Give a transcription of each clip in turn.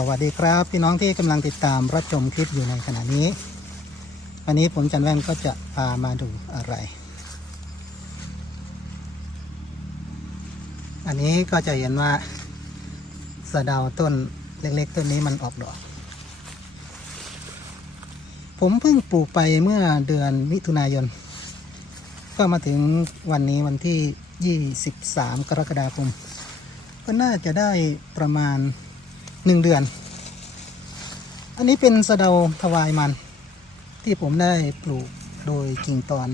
สวัสดีครับ พี่น้องที่กำลังติดตามรับชมคลิปอยู่ในขณะนี้ วันนี้ผมจันแว่นก็จะพามาดูอะไร อันนี้ก็จะเห็นว่าสะเดาต้นเล็กๆ ต้นนี้มันออกดอก ผมเพิ่งปลูกไปเมื่อเดือนมิถุนายน ก็มาถึงวันนี้วันที่ 23 กรกฎาคม ก็น่าจะได้ประมาณ หนึ่งเดือน อันนี้เป็นสะเดาทวายมัน ที่ผมได้ปลูกโดยกิ่งตอน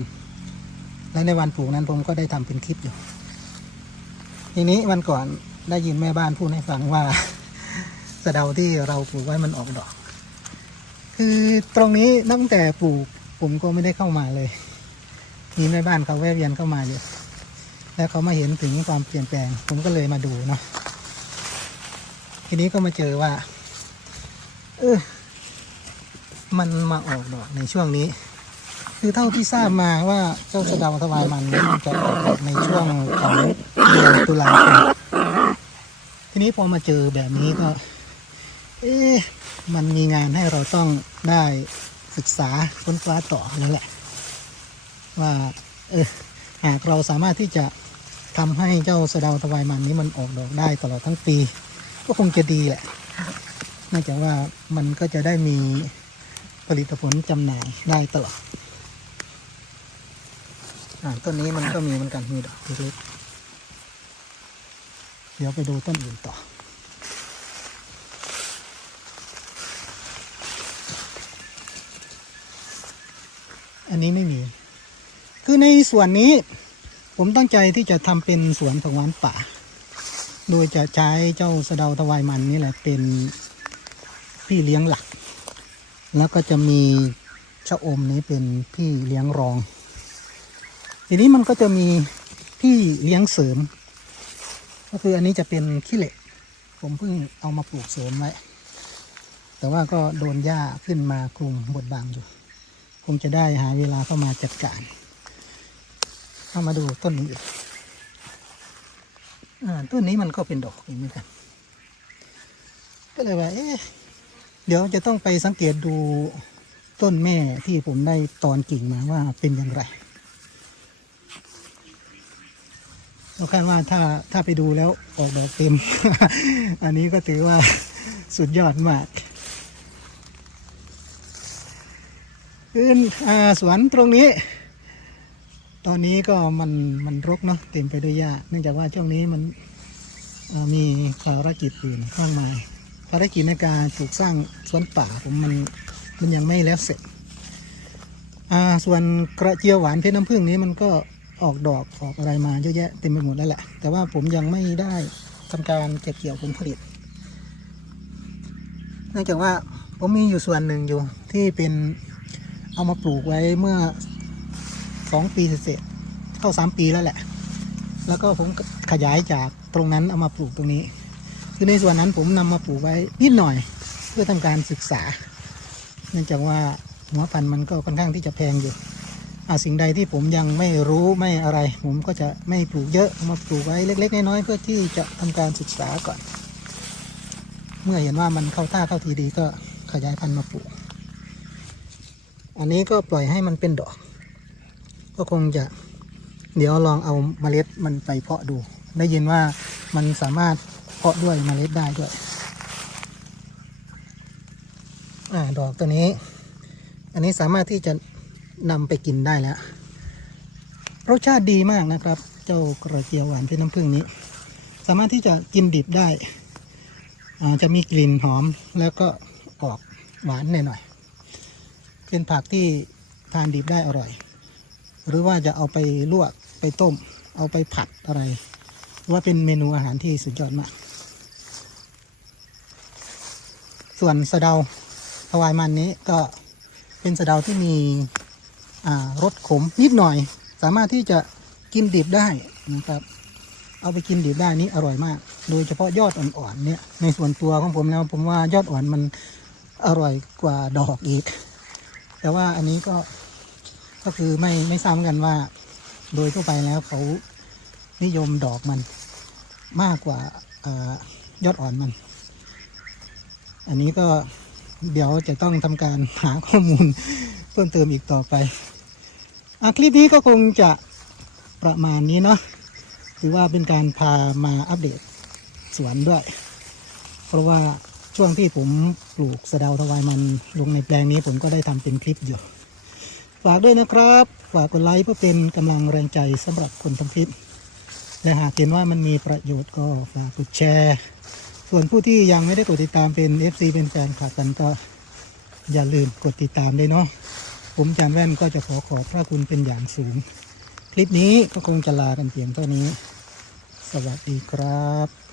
และในวันปลูกนั้นผมก็ได้ทำเป็นคลิปอยู่ ทีนี้วันก่อนได้ยินแม่บ้านพูดให้ฟังว่าสะเดาที่เราปลูกไว้มันออกดอก คือตรงนี้ตั้งแต่ปลูกผมก็ไม่ได้เข้ามาเลยมีแม่บ้านเขาแวะเวียนเข้ามาอยู่แล้วเขามาเห็นถึงความเปลี่ยนแปลง ผมก็เลยมาดูเนาะ ทีนี้ก็มาเจอว่า เออมันมาออกดอกในช่วงนี้ คือเท่าที่ทราบมาว่าเจ้าสะดาวทวายมันจะออกดอกในช่วงของเดือนตุลาคมทีนี้พอมาเจอแบบนี้ก็ เอ๊ะมันมีงานให้เราต้องได้ศึกษาค้นคว้าต่อแล้วแหละ ว่า เออหากเราสามารถที่จะทำให้เจ้าสะดาวทวายมันนี้มันออกดอกได้ตลอดทั้งปี ก็คงจะดีแหละเนื่องจากว่ามันก็จะได้มีผลิตผลจำหน่ายได้ตลอดอ่าต้นนี้มันก็มีเหมือนกันมีดอกเล็กๆเดี๋ยวไปดูต้นอื่นต่อ อันนี้ไม่มี คือในส่วนนี้ ผมตั้งใจที่จะทำเป็นสวนผักหวานป่า โดยจะใช้เจ้าสะเดาทวายมันนี่แหละเป็นพี่เลี้ยงหลัก แล้วก็จะมีชะอมนี้เป็นพี่เลี้ยงรอง ทีนี้มันก็จะมีพี่เลี้ยงเสริม ก็คืออันนี้จะเป็นขี้เหล็ก ผมเพิ่งเอามาปลูกเสริมไว้ แต่ว่าก็โดนหญ้าขึ้นมาคลุมบดบังอยู่คงจะได้หาเวลาเข้ามาจัดการ เข้ามาดูต้นนี้อีกอ่า ต้นนี้มันก็เป็นดอกอีกเหมือนกัน ก็เลยว่า เอ๊ะ เดี๋ยวจะต้องไปสังเกตดูต้นแม่ที่ผมได้ตอนกิ่งมาว่าเป็นอย่างไรเราคาดว่าถ้าถ้าไปดูแล้วออกดอกเต็ม อันนี้ก็ถือว่าสุดยอดมากคืออ่าสวนตรงนี้ ตอนนี้ก็มันมันรกเนาะเต็มไปด้วยหญ้าเนื่องจากว่าช่วงนี้มันอ่ามีภารกิจอื่นมากมาภารกิจในการปลูกสร้างสวนป่าผมมันมันยังไม่แล้วเสร็จส่วนกระเจียวหวานเพชรน้ำผึ้งนี้มันก็ออกดอกออกอะไรมาเยอะแยะเต็มไปหมดแล้วแหละ แต่ว่าผมยังไม่ได้ทำการเก็บเกี่ยวผลผลิตเนื่องจากว่าผมมีอยู่ส่วนหนึ่งอยู่ที่เป็นเอามาปลูกไว้เมื่อ องปีเศษๆเข้าสามปีแล้วแหละ แล้วก็ผมขยายจากตรงนั้นเอามาปลูกตรงนี้ คือในส่วนนั้นผมนำมาปลูกไว้นิดหน่อยเพื่อทำการศึกษา เนื่องจากว่าหัวพันธุ์มันก็ค่อนข้างที่จะแพงอยู่อาสิ่งใดที่ผมยังไม่รู้ไม่อะไร ผมก็จะไม่ปลูกเยอะมาปลูกไว้เล็ก ๆ น้อยๆเพื่อที่จะทำการศึกษาก่อน เมื่อเห็นว่ามันเข้าท่าเข้าทีดีก็ขยายพันธุ์มาปลูก อันนี้ก็ปล่อยให้มันเป็นดอก ก็คงจะเดี๋ยวลองเอาเมล็ดมันไปเพาะดู ได้ยินว่ามันสามารถเพาะด้วยเมล็ดได้ด้วยอ่าดอกตัวนี้ อันนี้สามารถที่จะนำไปกินได้แล้วรสชาติดีมากนะครับ เจ้ากระเจียวหวานเพชรน้ำผึ้งนี้ สามารถที่จะกินดิบได้จะมีกลิ่นหอมแล้วก็ออกหวานหน่อยๆเป็นผักที่ทานดิบได้อร่อย หรือว่าจะเอาไปลวกไปต้ม เอาไปผัดอะไร ว่าเป็นเมนูอาหารที่สุดยอดมาก ส่วนสะเดาถวายมันนี้ก็เป็นสะเดาที่มีรสขมนิดหน่อย สามารถที่จะกินดิบได้นะครับ เอาไปกินดิบได้นี่อร่อยมาก โดยเฉพาะยอดอ่อนๆเนี่ยในส่วนตัวของผมแล้วผมว่ายอดอ่อนมันอร่อยกว่าดอกอีก แต่ว่าอันนี้ก็ ก็คือไม่ไม่ทราบกันว่า โดยทั่วไปแล้วเขานิยมดอกมันมากกว่าอายอดอ่อนมัน อันนี้ก็เดี๋ยวจะต้องทำการหาข้อมูลเพิ่มเติมอีกต่อไปอคลิปนี้ก็คงจะประมาณนี้เนาะถือว่าเป็นการพามาอัปเดตสวนด้วย เพราะว่าช่วงที่ผมปลูกสะเดาทวายมันลงในแปลงนี้ผมก็ได้ทำเป็นคลิปอยู่ ฝากด้วยนะครับ ฝากกดไลค์เพื่อเป็นกำลังแรงใจสำหรับคนทำคลิป และหากเห็นว่ามันมีประโยชน์ก็ฝากกดแชร์ ส่วนผู้ที่ยังไม่ได้กดติดตามเป็น FC เป็นแฟนคลับกันก็อย่าลืมกดติดตามด้วยเนาะผมจานแว่นก็จะขอขอบพระคุณเป็นอย่างสูง คลิปนี้ก็คงจะลากันเพียงเท่านี้ สวัสดีครับ